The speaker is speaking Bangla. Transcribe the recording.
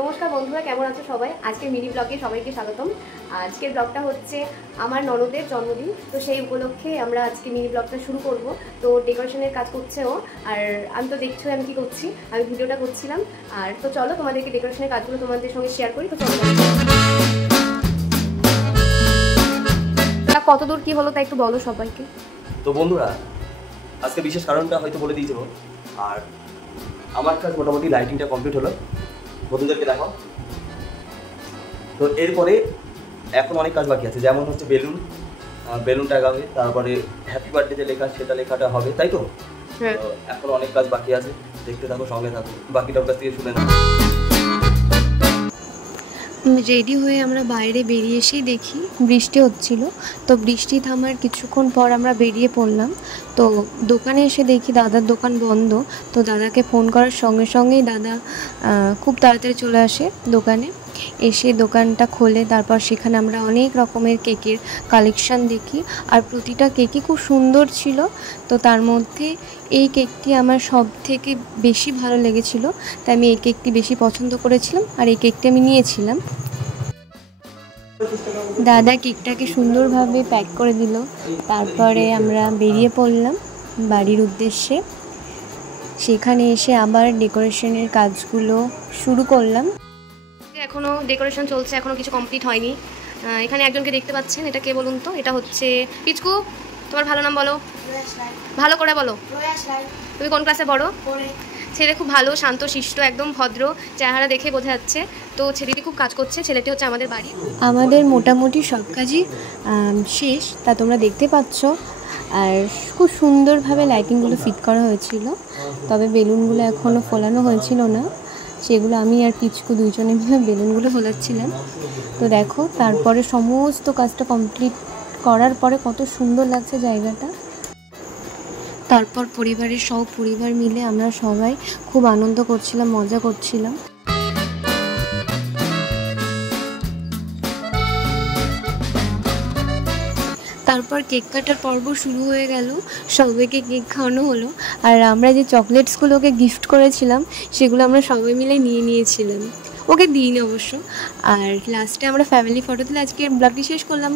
নমস্কার বন্ধুরা, কেমন আছো সবাই? আজকের মিনি ব্লগে সবাইকে স্বাগতম। আজকের ব্লগটা হচ্ছে আমার ননদের জন্মদিন, তো সেই উপলক্ষে আমরা আজকে মিনি ব্লগটা শুরু করব। তো ডেকোরেশনের কাজ করছে ও, আর আমি তো দেখছো আমি কি করছি, আমি ভিডিওটা করছিলাম। আর তো চলো তোমাদেরকে ডেকোরেশনের কাজগুলো তোমাদের সঙ্গে শেয়ার করি। তো চলো কতদূর কি হলো তা একটু বলো সবাইকে। তো বন্ধুরা, আজকে বিশেষ কারণটা হয়তো বলে দিয়েছিল। আর আমার কাজ মোটামুটি লাইটিংটা কমপ্লিট হলো, বন্ধুদেরকে দেখো। তো এরপরে এখন অনেক কাজ বাকি আছে, যেমন হচ্ছে বেলুন টাঙাবে, তারপরে হ্যাপি বার্থডে লেখা সেটা লেখাটা হবে, তাই তো? এখন অনেক কাজ বাকি আছে, দেখতে থাকো, সঙ্গে থাকো, বাকিটার কাছ থেকে শুনে নাও। রেডি হয়ে আমরা বাইরে বেরিয়ে এসেই দেখি বৃষ্টি হচ্ছিল। তো বৃষ্টি থামার কিছুক্ষণ পর আমরা বেরিয়ে পড়লাম। তো দোকানে এসে দেখি দাদার দোকান বন্ধ। তো দাদাকে ফোন করার সঙ্গে সঙ্গেই দাদা খুব তাড়াতাড়ি চলে আসে দোকানে। এসে দোকানটা খোলে, তারপর সেখানে আমরা অনেক রকমের কেকের কালেকশান দেখি, আর প্রতিটা কেকই খুব সুন্দর ছিল। তো তার মধ্যে এই কেকটি আমার সব থেকে বেশি ভালো লেগেছিল, তাই আমি এই কেকটি বেশি পছন্দ করেছিলাম আর এই কেকটি আমি নিয়েছিলাম। দাদা কেকটাকে সুন্দরভাবে প্যাক করে দিল, তারপরে আমরা বেরিয়ে পড়লাম বাড়ির উদ্দেশ্যে। সেখানে এসে আবার ডেকোরেশনের কাজগুলো শুরু করলাম। এখনও ডেকোরেশন চলছে, এখনও কিছু কমপ্লিট হয়নি। এখানে একজনকে দেখতে পাচ্ছেন, এটা কে বলুন তো? এটা হচ্ছে পিচকু। তোমার ভালো নাম বলো, ভালো করে বলো। তুমি কোন ক্লাসে পড়ো? ছেলে খুব ভালো, শান্ত শিষ্ট, একদম ভদ্র, চেহারা দেখে বোঝা যাচ্ছে। তো ছেলেটি খুব কাজ করছে। ছেলেটি হচ্ছে আমাদের বাড়ি। আমাদের মোটামুটি সব কাজই শেষ, তা তোমরা দেখতে পাচ্ছ। আর খুব সুন্দরভাবে লাইটিংগুলো ফিট করা হয়েছিল, তবে বেলুনগুলো এখনও ফোলানো হয়েছিল না। সেগুলো আমি আর পিচকু দুইজনে মিলে বেলুনগুলো ফোলাচ্ছিলাম। তো দেখো, তারপরে সমস্ত কাজটা কমপ্লিট করার পরে কত সুন্দর লাগছে জায়গাটা। তারপর পরিবারের সব পরিবার মিলে আমরা সবাই খুব আনন্দ করছিলাম, মজা করছিলাম। তারপর কেক কাটার পর্ব শুরু হয়ে গেল, সবাইকে কেক খাওয়ানো হলো। আর আমরা যে চকলেটসগুলোকে গিফট করেছিলাম সেগুলো আমরা সবাই মিলে নিয়ে নিয়েছিলাম, ওকে দিইনি অবশ্য। আর লাস্টে আমরা ফ্যামিলি ফটো তুলে আজকে ব্লগটি শেষ করলাম।